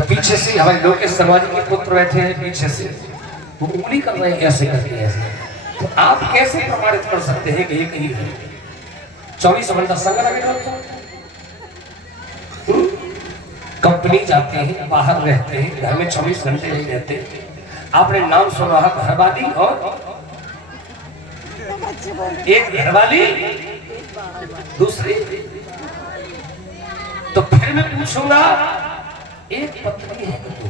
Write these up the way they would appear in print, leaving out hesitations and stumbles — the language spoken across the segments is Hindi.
पीछे से हमारे लोग के समाज के पुत्र बैठे हैं पीछे से, वो उंगली कर रहे हैं ऐसे करके ऐसे, तो आप कैसे प्रमाणित कर सकते हैं कि ये कहीं है? 24 घंटा संग लगेगा तो कंपनी जाते हैं, बाहर रहते हैं, घर में 24 घंटे नहीं रहते। आपने नाम सुना है घरवाली और एक घरवाली दूसरी, तो फिर मैं पूछूंगा एक पत्नी है तो?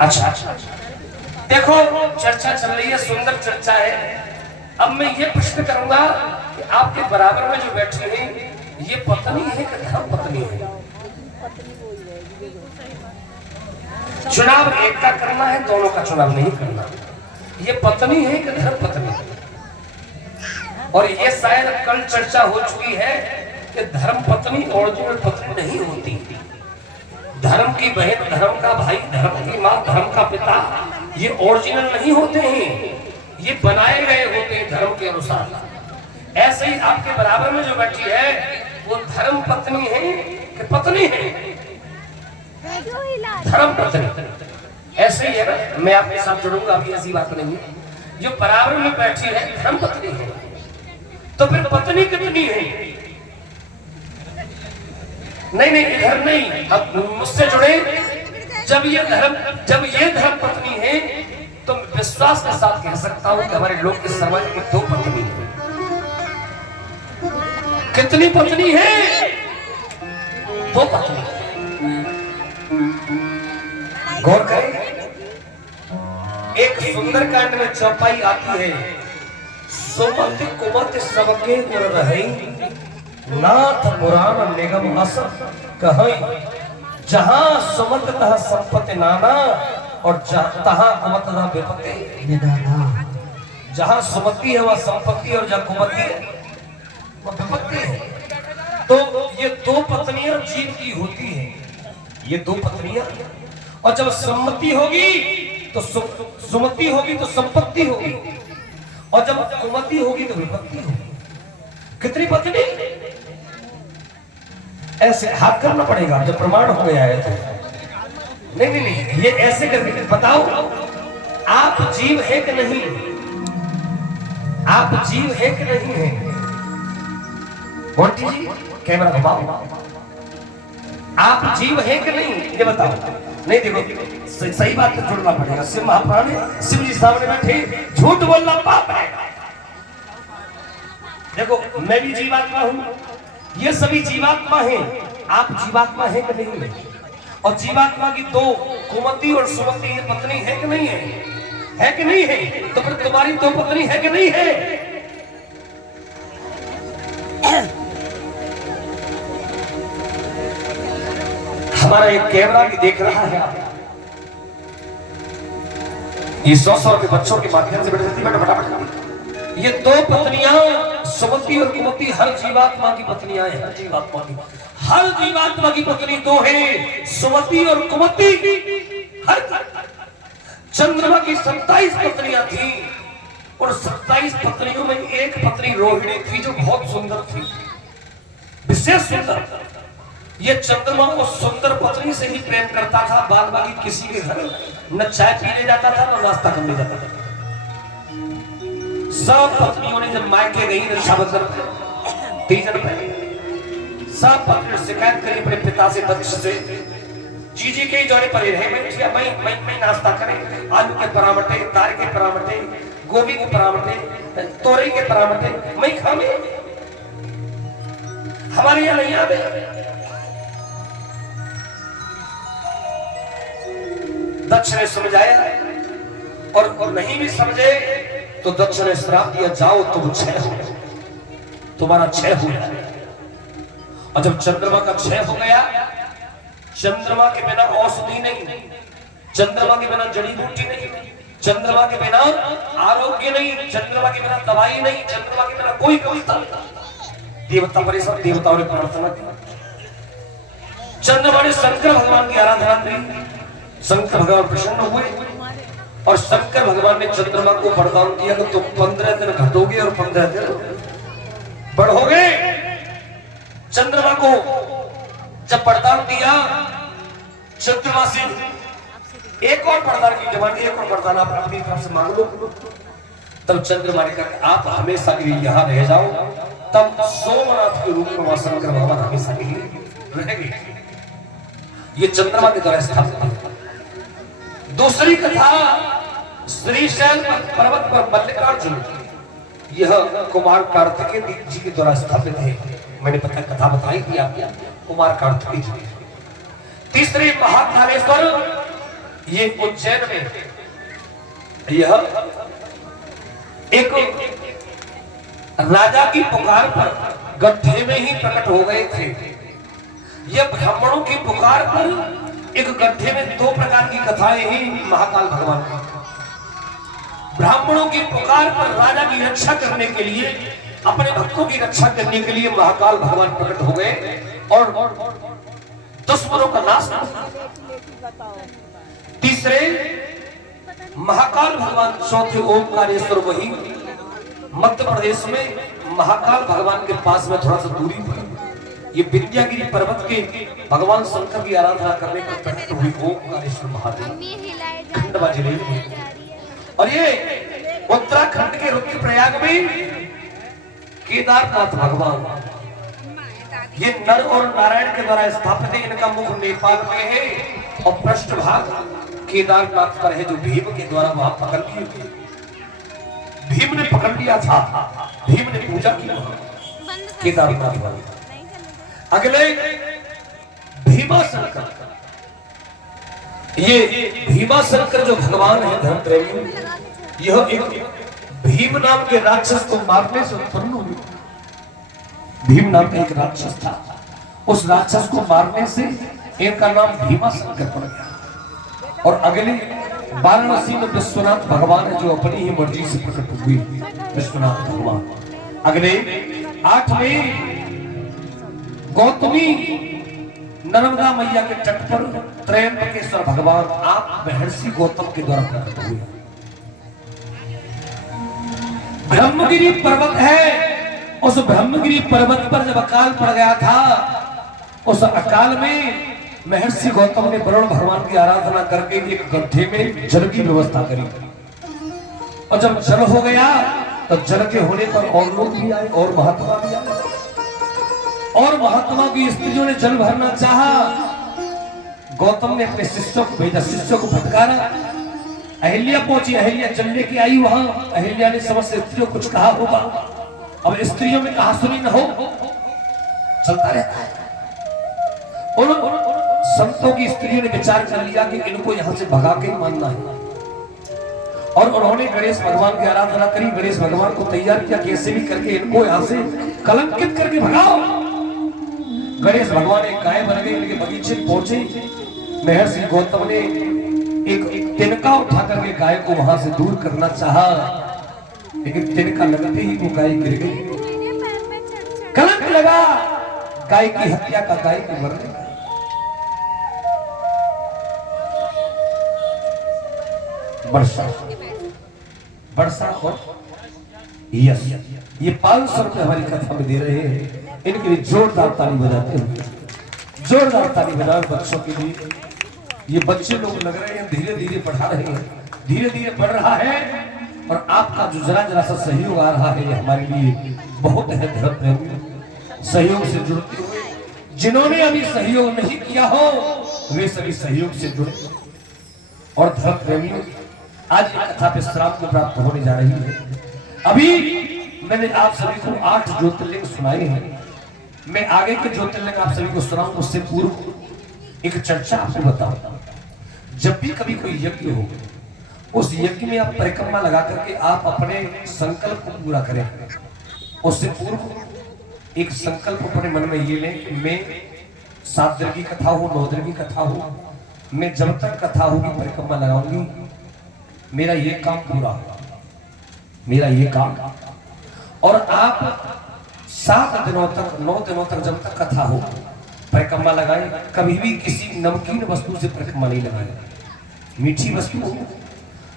अच्छा देखो चर्चा चल रही है, सुंदर चर्चा है। अब मैं ये प्रश्न करूंगा कि आपके बराबर में जो बैठी है ये पत्नी है कि धर्म पत्नी है? चुनाव एक का करना है, दोनों का चुनाव नहीं करना। ये पत्नी है कि धर्म पत्नी? और ये शायद कल चर्चा हो चुकी है कि धर्म पत्नी ओरिजिनल पत्नी नहीं होती। धर्म की बहन, धर्म का भाई, धर्म की माँ, धर्म का पिता, ये ओरिजिनल नहीं होते हैं, ये बनाए गए होते हैं धर्म के अनुसार। ऐसे ही आपके बराबर में जो बैठी है वो धर्म पत्नी है कि पत्नी है? धर्म पत्नी। ऐसे ही है ना, मैं आपके साथ जुड़ूंगा, अभी ऐसी बात नहीं है। जो बराबर में बैठी है धर्म पत्नी है, तो फिर पत्नी कितनी है? नहीं नहीं, इधर नहीं, अब मुझसे जुड़े। जब ये धर्म पत्नी है तो विश्वास के साथ कह सकता हूं कि हमारे लोग के समाज में 2 पत्नी है। कितनी पत्नी है? 2 पत्नी। गौर करें, एक सुंदरकांड में चौपाई आती है, सुमति कुमति सबके गुण रहे, नाथ पुराण निगम अस कहीं, जहां सुमत तह संपत्ति नाना और तहां कुमत तह विपत्ति निदाना। जहां सुमति है वह संपत्ति और जहां कुमति है वह विपत्ति है। तो ये 2 पत्नियां जीव की होती हैं, ये 2 पत्नियां। और जब सम्मति होगी तो सुमति होगी तो संपत्ति होगी, और जब कुमति होगी तो विपत्ति होगी। कितनी पत्नी? ऐसे हाथ करना पड़ेगा जब प्रमाण हो गया है तो। नहीं नहीं नहीं, ये ऐसे करके बताओ, आप जीव है कि नहीं? आप जीव है कि नहीं है? मोंटी जी कैमरा घुमाओ, आप जीव है कि नहीं ये बताओ। नहीं देखो, सही बात तो जुड़ना पड़ेगा। शिव महापुराण है, शिव जी सामने बैठे, झूठ बोलना पाप है। देखो मैं भी जीवात्मा हूं, ये सभी जीवात्मा हैं, आप जीवात्मा है कि नहीं है? और जीवात्मा की 2 कुमति और सुमति ये पत्नी है कि नहीं है? है कि नहीं है? तो फिर तुम्हारी 2 पत्नी है कि नहीं है? हमारा एक कैमरा भी देख रहा है, ये 100 के बच्चों के माध्यम से फटाफट। ये 2 पत्नियां सुमति और कुमति हर जीवात्मा की पत्नियां हैं, हर जीवात्मा की पत्नी 2 है, सुमति और कुमति। हर चंद्रमा की 27 पत्नियां थी, और 27 पत्नियों में एक पत्नी रोहिणी थी जो बहुत सुंदर थी, विशेष सुंदर। ये चंद्रमा को सुंदर पत्नी से ही प्रेम करता था, बाद बाकी किसी के घर न चाय पीने जाता था न नाश्ता करने जाता था। सब पत्नियों ने जब मायके गई रक्षाबंधन तीजन पे, सब पत्नी शिकायत करी अपने पिता से, दक्ष से, जीजी के जोड़े पर रहे, मैं नाश्ता करें, आलू के परामठे, दाल के परामठे, गोभी के परामठे, तोरई के परामठे, मैं खावे, हमारे यहाँ नहीं आवे। दक्ष ने समझाया, और नहीं भी समझे तो दक्ष ने श्राप दिया, जाओ तुम क्षय हो, तुम्हारा क्षय हो गया। और जब चंद्रमा का क्षय हो गया, चंद्रमा के बिना औषधि नहीं, चंद्रमा के बिना जड़ी बूटी नहीं, चंद्रमा के बिना आरोग्य नहीं, चंद्रमा के बिना दवाई नहीं, चंद्रमा के बिना कोई व्यवस्था नहीं। देवता परेशान, देवताओं ने प्रार्थना की, चंद्रमा ने शंकर भगवान की आराधना की, शंकर भगवान प्रसन्न हुए, और शंकर भगवान ने चंद्रमा को वरदान दिया कि तुम 15 दिन घटोगे और 15 दिन बढ़ोगे। चंद्रमा को जब वरदान दिया चंद्रमा से, एक और वरदान की डिमांड, एक और वरदान आप अपनी तरफ से मांग लो। तब चंद्रमा ने कहा आप हमेशा के लिए यहाँ रह जाओ। तब सोमनाथ के रूप में वहां शंकर भगवान हमेशा के लिए रहेंगे। ये चंद्रमा के द्वारा स्थापित है। दूसरी कथा, श्रीशैल पर्वत पर मल्लिकार्जुन, यह कुमार कार्तिकेय जी के द्वारा स्थापित है। मैंने कथा बताई थी आपको, कुमार कार्तिकेय जी। तीसरी महाकालेश्वर, ये उज्जैन में, यह एक राजा की पुकार पर गड्ढे में ही प्रकट हो गए थे। यह ब्राह्मणों की पुकार पर एक गड्ढे में दो प्रकार की कथाएं ही महाकाल भगवान की। ब्राह्मणों की पुकार पर राजा की रक्षा करने के लिए, अपने भक्तों की रक्षा करने के लिए महाकाल भगवान प्रकट हो गए और दुश्मनों का नाश। तीसरे महाकाल भगवान, चौथे ओमकारेश्वर, वही मध्य प्रदेश में महाकाल भगवान के पास में थोड़ा सा दूरी थी। ये विंध्यागिरी पर्वत के भगवान शंकर की आराधना करने पर प्रकट हुई ओमकारेश्वर महादेव खंडवा जिले में। और ये उत्तराखंड के रुद्रप्रयाग में केदारनाथ भगवान, ये नर और नारायण के द्वारा स्थापित है। इनका मुख नेपाल में है और पृष्ठभाग केदारनाथ पर है, जो भीम के द्वारा वहां पकड़ लिए। भीम ने पकड़ लिया था, भीम ने पूजा की केदारनाथ वाले। अगले भीमाशंकर, ये भीमाशंकर जो भगवान है धर्म प्रेमी, यह एक भीम नाम के राक्षस को मारने से उत्पन्न हुई। भीम नाम का एक राक्षस था, उस राक्षस को मारने से इनका नाम भीमाशंकर पड़ गया। और अगले वाराणसी में विश्वनाथ भगवान है, जो अपनी ही मर्जी से प्रकट हुए विश्वनाथ भगवान। अगले 8वें गौतमी नर्मदा मैया के तट पर त्रयंबकेश्वर भगवान, आप महर्षि गौतम के द्वारा प्रकट हुए। ब्रह्मगिरी पर्वत है, उस ब्रह्मगिरी पर्वत पर जब अकाल पड़ गया था, उस अकाल में महर्षि गौतम ने वरुण भगवान की आराधना करके एक गड्ढे में जल की व्यवस्था करी। और जब जल हो गया तो जल के होने पर और लोग भी आए और महात्मा भी आए। और महात्मा की स्त्रियों ने जल भरना चाहा। गौतम ने अपने शिष्यों को भेजा, शिष्यों को फटकारा। अहिल्या पहुंची, अहिल्या जल लेके आई वहां। अहिल्या ने समस्त स्त्रियों कुछ कहा होगा, अब स्त्रियों में कहा सुनी न हो, चलता रहता है। उन संतों की स्त्रियों ने विचार कर लिया कि इनको यहां से भगा के मानना है। और उन्होंने गणेश भगवान की आराधना करी, गणेश भगवान को तैयार किया, कैसे भी करके इनको यहां से कलंकित करके भगाओ। गणेश भगवान एक गाय बन गए, इनके बगीचे पहुंचे। महर्षि गौतम ने एक तिनका उठा करके गाय को वहां से दूर करना चाहा, लेकिन तिनका लगते ही वो गाय गिर गई। कलंक लगा गाय की हत्या का, गाय के मरने का। वर्षा और यस, ये 500 रुपए हमारी कथा में दे रहे हैं। इनके लिए जोरदार ताली बजाते हैं, जोरदार ताली बजाओ बच्चों के लिए। ये बच्चे लोग लग रहे हैं धीरे धीरे पढ़ा रहे हैं, धीरे धीरे बढ़ रहा है। और आपका जो जरा जरा सा सहयोग आ रहा है, ये हमारे लिए बहुत है। धर्म प्रेमी सहयोग से जुड़ते हुए, जिन्होंने अभी सहयोग नहीं किया हो, वे सभी सहयोग से जुड़े। और धर्म प्रेमियों, आज ये कथा विश्राम को प्राप्त होने जा रही है। अभी मैंने आप सभी को 8 ज्योतिर्लिंग सुनाए हैं। मैं आगे के ज्योतिर्लिंग आप सभी को सुनाऊं, उससे पूर्व एक चर्चा आपको बताऊं। जब भी कभी कोई यज्ञ हो, उस यज्ञ में आप परिक्रमा लगा करके आप अपने संकल्प को पूरा करें। उससे पूर्व एक संकल्प अपने मन में ये लें कि मैं 7 दिन की कथा हो, 9 दिन की कथा हो, मैं जब तक कथा होगी परिक्रमा लगाऊंगी, मेरा ये काम पूरा होगा, मेरा ये काम। और आप 7 दिनों तक, 9 दिनों तक जब तक कथा हो परिक्रमा लगाएं। कभी भी किसी नमकीन वस्तु से परिक्रमा नहीं लगाएं, मीठी वस्तु हो।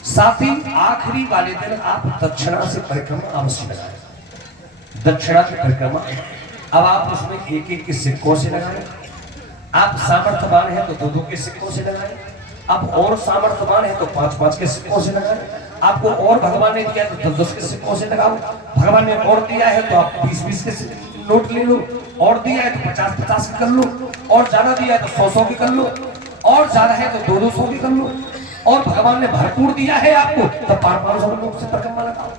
साथ ही आखिरी वाले दिन आप दक्षिणा से परिक्रमा अवश्य लगाएं, दक्षिणा की परिक्रमा। अब आप उसमें एक एक के सिक्कों से लगाएं। आप सामर्थ्यवान है तो 2-2 के सिक्कों से लगाए, आप और सामर्थ्यवान है तो 5-5 के सिक्कों से लगाए, आपको और भगवान ने दिया तो 10-10 के सिक्कों से लगाओ, भगवान ने और दिया है तो आप 20-20 के नोट ले लो, और दिया है तो 50-50 के कर लो, और ज्यादा दिया है तो 100-100 के कर लो, और ज्यादा है तो 200-200 के कर लो, और भगवान ने भरपूर दिया है आपको तो 500 लोग से परिक्रमा लगाओ।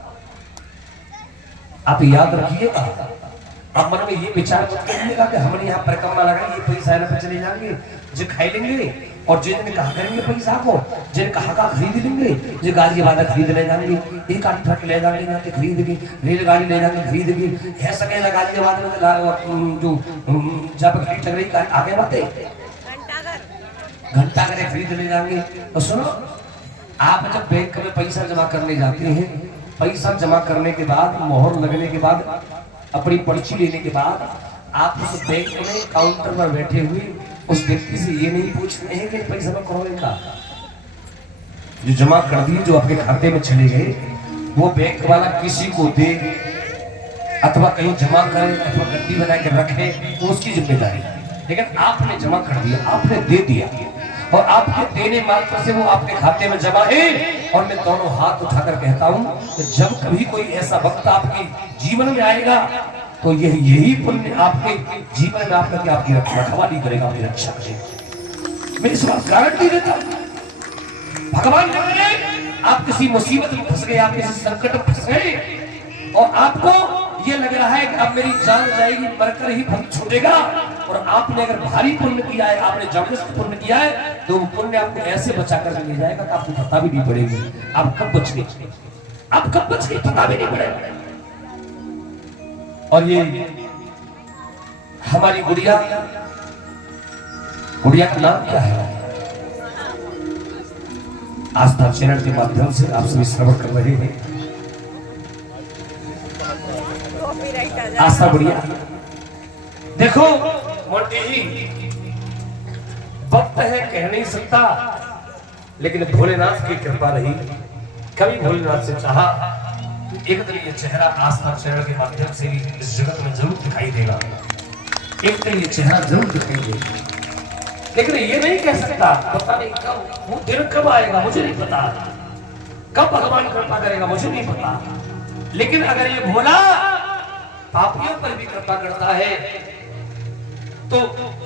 आप याद रखिएगा, आप मन में ये विचार मत करिएगा कि हमने यहाँ परिक्रमा लगाई ये पैसा है ना पे चले जाएंगे, जो खाई लेंगे और जिन्हें कहा करेंगे पैसा को, जिन्हें कहा का खरीद लेंगे, जो गाड़ी वाला खरीद ले जाएंगे, एक आठ ट्रक ले जाएंगे यहाँ पे खरीद के, रेलगाड़ी ले जाएंगे खरीद के, है सके लगा दिए बाद में जो जब खरीद चल रही आगे बातें घंटा करे खरीद ले जाएंगे। तो सुनो, आप जब बैंक में पैसा जमा करने जाते हैं, पैसा जमा करने के बाद मोहर लगने के बाद अपनी पर्ची लेने के बाद आप उस बैंक में काउंटर पर बैठे हुए उस व्यक्ति से ये नहीं पूछते हैं कि पैसा में करोगे का जो जमा कर दिए जो आपके खाते में चले गए वो बैंक वाला किसी को दे अथवा कहीं जमा करे अथवा गड्डी बना के रखे, वो उसकी जिम्मेदारी। लेकिन आपने जमा कर दिया, आपने दे दिया और आपके देने मात्र से वो आपके खाते में जमा है। और मैं दोनों हाथ उठाकर कहता हूं कि जब कभी कोई ऐसा वक्त आपके जीवन में आएगा तो यही पुण्य आपके जीवन में आपका क्या आपकी रखवाली करेगा, आपकी रक्षा करेगा। मैं इस बात गारंटी देता हूं। भगवान ने करे आप किसी मुसीबत में फंस गए, आप किसी संकट में फंस गए और आपको ये लग रहा है कि अब मेरी जान जाएगी, मरकर ही फल छूटेगा, और आपने अगर भारी पुण्य किया है, आपने जबरदस्त पुण्य किया है, तो वो पुण्य आपको ऐसे बचा कर ले जाएगा कि आपको पता भी नहीं पड़ेगी आप कब बच गए, आप कब बच गए पता भी नहीं पड़ेगा। और ये हमारी गुड़िया का नाम क्या है? आस्था चैनल के माध्यम से आप सभी श्रवण कर रहे हैं। आस्था गुड़िया, देखो मोटी जी, वक्त है कह नहीं सकता, लेकिन भोलेनाथ की कृपा रही, कभी भोलेनाथ से चाहा एक दिन ये चेहरा आस्था चैनल के माध्यम से भी इस जगत में जरूर दिखाई देगा, एक दिन ये चेहरा जरूर दिखाई देगा। लेकिन ये नहीं कह सकता पता नहीं कब वो दिन कब आएगा, मुझे नहीं पता, कब भगवान कृपा करेगा मुझे नहीं पता। लेकिन अगर ये भोला पापियों पर भी कृपा करता है तो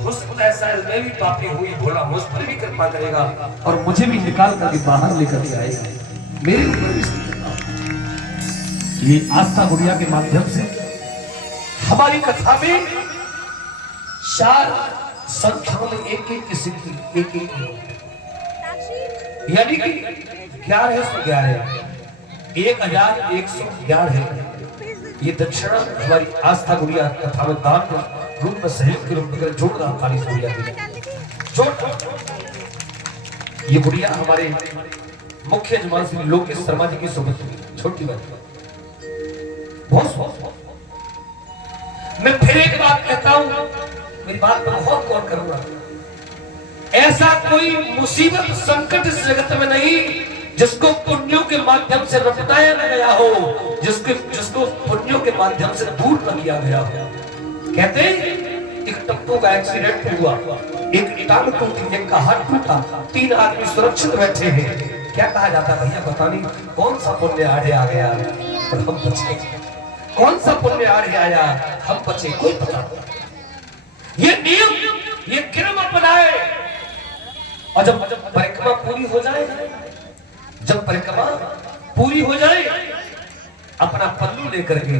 हो सकता है शायद मैं भी पापी हुई, भोला मुझ पर भी कृपा करेगा और मुझे भी निकाल करके बाहर लेकर के आएगा, मेरे ऊपर भी। ये आस्था गुड़िया के माध्यम से हमारी कथा में 4 संख्याओं में एक-एक की सिद्धि, एक-एक यानी कि 1111 1111 ये दक्षिणा हमारी आस्था गुड़िया कथा में दान के रूप में सहयोग के रूप में जोड़दार थाली गुड़िया ये गुड़िया हमारे मुख्य यजमान श्री लोकेश शर्मा जी की सुपुत्री छोटी बात बहुत। मैं फिर एक बात कहता हूं, मेरी बात पर बहुत गौर करूंगा, ऐसा कोई मुसीबत संकट इस जगत में नहीं जिसको पुण्यों के माध्यम से रपटाया न गया हो, जिसको पुण्यों के माध्यम से दूर न किया गया हो। कहते एक टप्पू का एक्सीडेंट हुआ, एक टांग टूटी, एक का हाथ टूटा, 3 आदमी सुरक्षित बैठे हैं। क्या कहा जाता भैया पता नहीं कौन सा पुण्य आड़े आ गया और हम बचे, कौन सा पुण्य आड़े आया हम बचे, कोई पता नहीं। ये नियम, ये क्रम अपनाए और जब परिक्रमा पूरी हो जाए, जब परिक्रमा पूरी हो जाए, अपना पल्लू लेकर के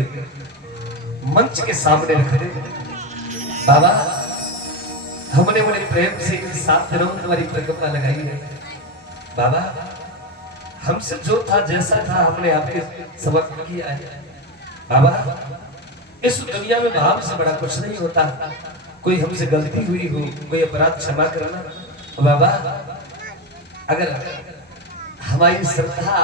मंच के सामने रख दे, बाबा हमने बड़े प्रेम से 7 दिनों में तुम्हारी परिक्रमा लगाई है, बाबा हमसे जो था जैसा था हमने आपके समर्पण किया है, बाबा इस दुनिया में भाव से बड़ा कुछ नहीं होता, कोई हमसे गलती हुई हो, कोई अपराध क्षमा करना, बाबा अगर हमारी श्रद्धा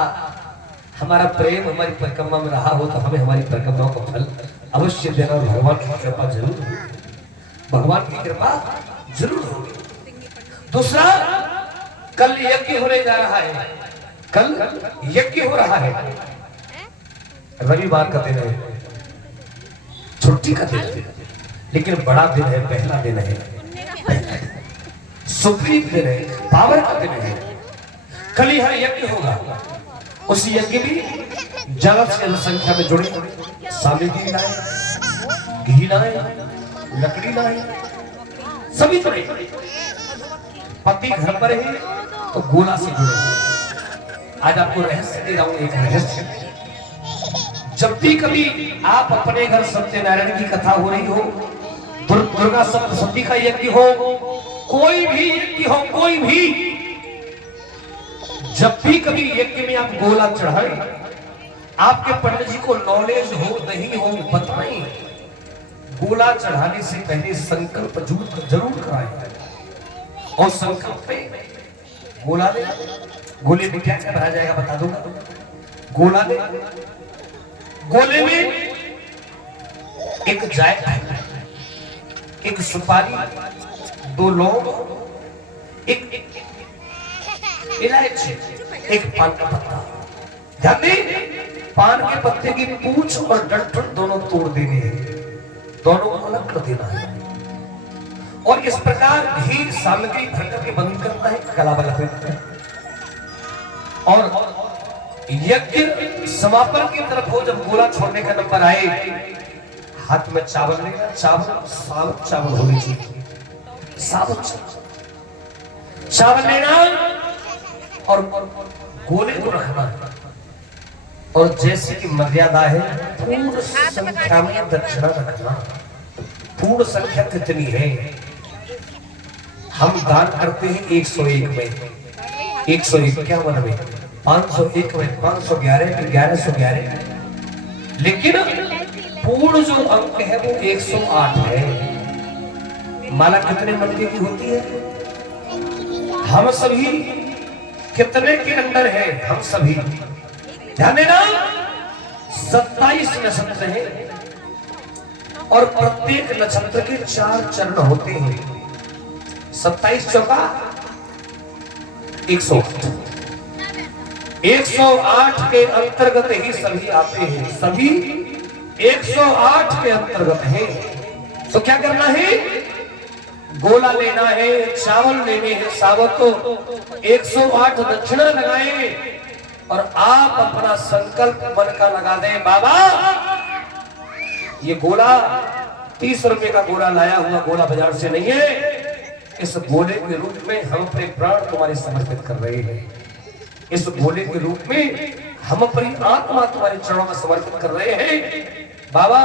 हमारा प्रेम हमारी परिक्रमा में रहा हो तो हमें हमारी परिक्रमा को फल अवश्य देना, और भगवान की कृपा जरूर होगी, भगवान की कृपा जरूर होगी। दूसरा, कल यज्ञ होने जा रहा है, कल यज्ञ हो रहा है, रविवार का दिन है, छुट्टी का दिन है, लेकिन बड़ा दिन है, पहला दिन है। सुप्रीम दिन है, पावर का दिन है। कल यहाँ यज्ञ होगा, उस यज्ञ में ज्यादा से ज्यादा संख्या में जुड़े सामग्री लाए, घी लाए, लकड़ी लाए, सभी जुड़े। पति घर पर है तो गोला से जुड़े। आज आपको रहस्य दे रहा हूं, एक रहस्य। जब भी कभी आप अपने घर सत्यनारायण की कथा हो रही हो, दुर्गा सप्तशती का यज्ञ हो, कोई भी यज्ञ हो, कोई भी, जब भी कभी यज्ञ में आप गोला चढ़ाए, आपके पंडित जी को नॉलेज हो नहीं हो बताएं, गोला चढ़ाने से पहले संकल्प जरूर कराएं। और संकल्प पे गोला ले, गोले में क्या क्या भरा जाएगा बता दूंगा। गोला ले, गोले में एक जायफल, एक सुपारी, 2 लौंग, एक इलायची, एक पान का पत्ता। ध्यान दें, पान के पत्ते की पूंछ और डंठल दोनों तोड़ देने हैं, दोनों को अलग कर देना है। और इस प्रकार घी सामग्री भर करके बंद करता है, कलावा लपेटता है। और यज्ञ समापन की तरफ हो, जब गोला छोड़ने का नंबर आए, हाथ में चावल लेना, चावल साबुत चावल होने चाहिए, साबुत चावल लेना और गोले को रखना है। और जैसे कि मर्यादा है, पूर्ण संख्या में दक्षिणा रखना। पूर्ण संख्या कितनी है? हम दान करते हैं 101 में, 151 में, 501 में, 511 में, 1111। लेकिन पूर्ण जो अंक है वो 108 है। माला कितने मटके की होती है? हम सभी कितने के अंदर है? हम सभी, ध्यान देना, 27 नक्षत्र है और प्रत्येक नक्षत्र के 4 चरण होते हैं। 27 चौका 108, 108 के अंतर्गत ही सभी आते हैं, सभी 108 के अंतर्गत है। तो क्या करना है? गोला लेना है, चावल लेने हैं, साबुत को 108 दक्षिणा लगाए और आप अपना संकल्प मन का लगा दें। बाबा, ये गोला 30 रुपए का गोला लाया हुआ गोला बाजार से नहीं है, इस गोले के रूप में हम अपने प्राण तुम्हारे समर्पित कर रहे हैं। इस गोले के रूप में हम अपनी आत्मा तुम्हारे चरणों में समर्पित कर रहे हैं। बाबा,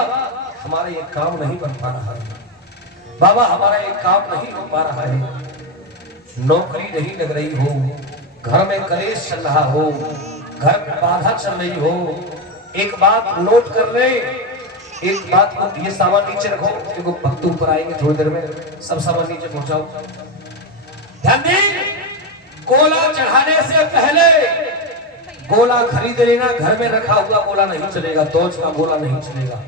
हमारा ये काम नहीं बन पा रहा है, बाबा हमारा एक काम नहीं हो पा रहा है, नौकरी नहीं लग रही हो, घर में कलेश चल रहा हो, घर में बाधा चल रही हो। एक बात नोट कर ले, एक बात को, ये सामान नीचे रखो क्योंकि भक्त ऊपर आएंगे थोड़ी देर में, सब सामान नीचे पहुंचाओ। ध्यान दे, गोला चढ़ाने से पहले गोला खरीद लेना। घर में रखा हुआ गोला नहीं चलेगा, दोज का गोला नहीं चलेगा,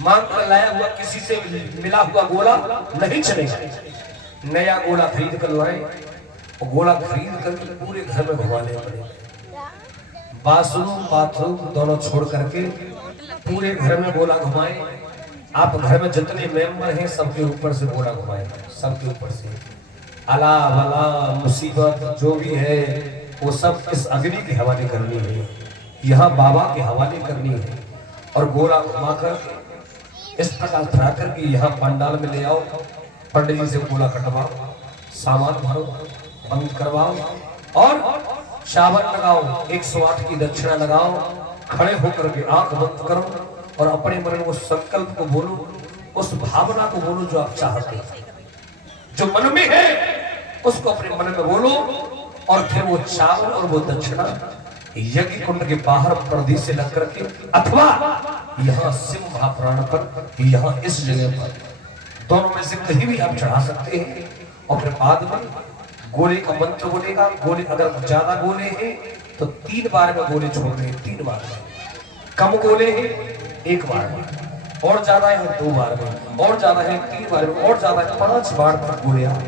मांग कर लाया हुआ किसी से मिला हुआ गोला नहीं चलेगा। नया गोला खरीद कर लाए और गोला खरीद कर पूरे घर में घुमाने पड़ेगा। बाथरूम दोनों छोड़ करके पूरे घर में गोला घुमाए। आप घर में जितने मेंबर हैं सबके ऊपर से गोला घुमाए, सबके ऊपर से। अला भला मुसीबत जो भी है वो सब इस अग्नि के हवाले करनी है, यहाँ बाबा के हवाले करनी है। और गोला घुमाकर इस प्रकार फरा करके यहाँ पंडाल में ले आओ, पंडित जी से गोला कटवाओ, सामान भरो, बंद करवाओ और चावल लगाओ, 108 की दक्षिणा लगाओ। खड़े होकर के आंख बंद करो और अपने मन में उस संकल्प को बोलो, उस भावना को बोलो जो आप चाहते हैं, जो मन में है उसको अपने मन में बोलो। और फिर वो चावल और वो दक्षिणा यज्ञ कुंड के बाहर पर्दे से लग करके अथवा यहाँ शिव महापुराण पर, यहाँ इस जगह पर, दोनों में से कहीं भी आप चढ़ा सकते हैं। और फिर बाद में गोले का मंत्र बोलेगा। गोले अगर ज्यादा गोले हैं तो 3 बार में गोले छोड़ने हैं, 3 बार में। कम गोले हैं 1 बार में, और ज्यादा है 2 बार में, और ज्यादा है 3 बार में, और ज्यादा है 5 बार तक गोले आप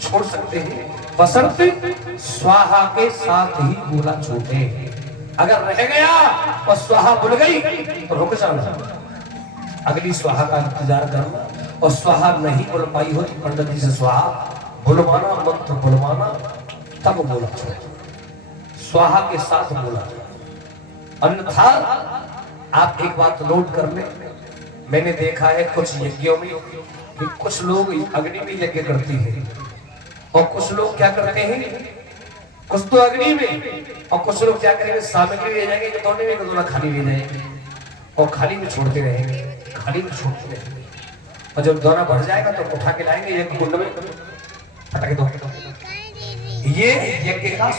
छोड़ सकते हैं, बशर्ते स्वाहा के साथ ही गोला छूटे। अगर रह गया और स्वाहा भूल गई तो रुक जाना, अगली स्वाहा का इंतजार करना। और स्वाहा नहीं बोल पाई हो तो पंडित जी से स्वाहा बुलवाना, मंत्र बुलवाना, तब बोला छोड़, स्वाहा के साथ बोला। अन्यथा आप एक बात नोट कर ले, मैंने देखा है कुछ यज्ञों में कि कुछ लोग अग्नि में यज्ञ करते हैं और कुछ लोग क्या करते हैं, कुछ तो अग्नि में और कुछ लोग क्या करेंगे, सामग्री ले जाएंगे जो दोनों में दोनों खाली ले जाएंगे और खाली में छोड़ते रहेंगे, खाली में छोड़ते रहेंगे, और जब दोना भर जाएगा तो उठा के लाएंगे एक कुंड में, फटाके दो। ये यज्ञ का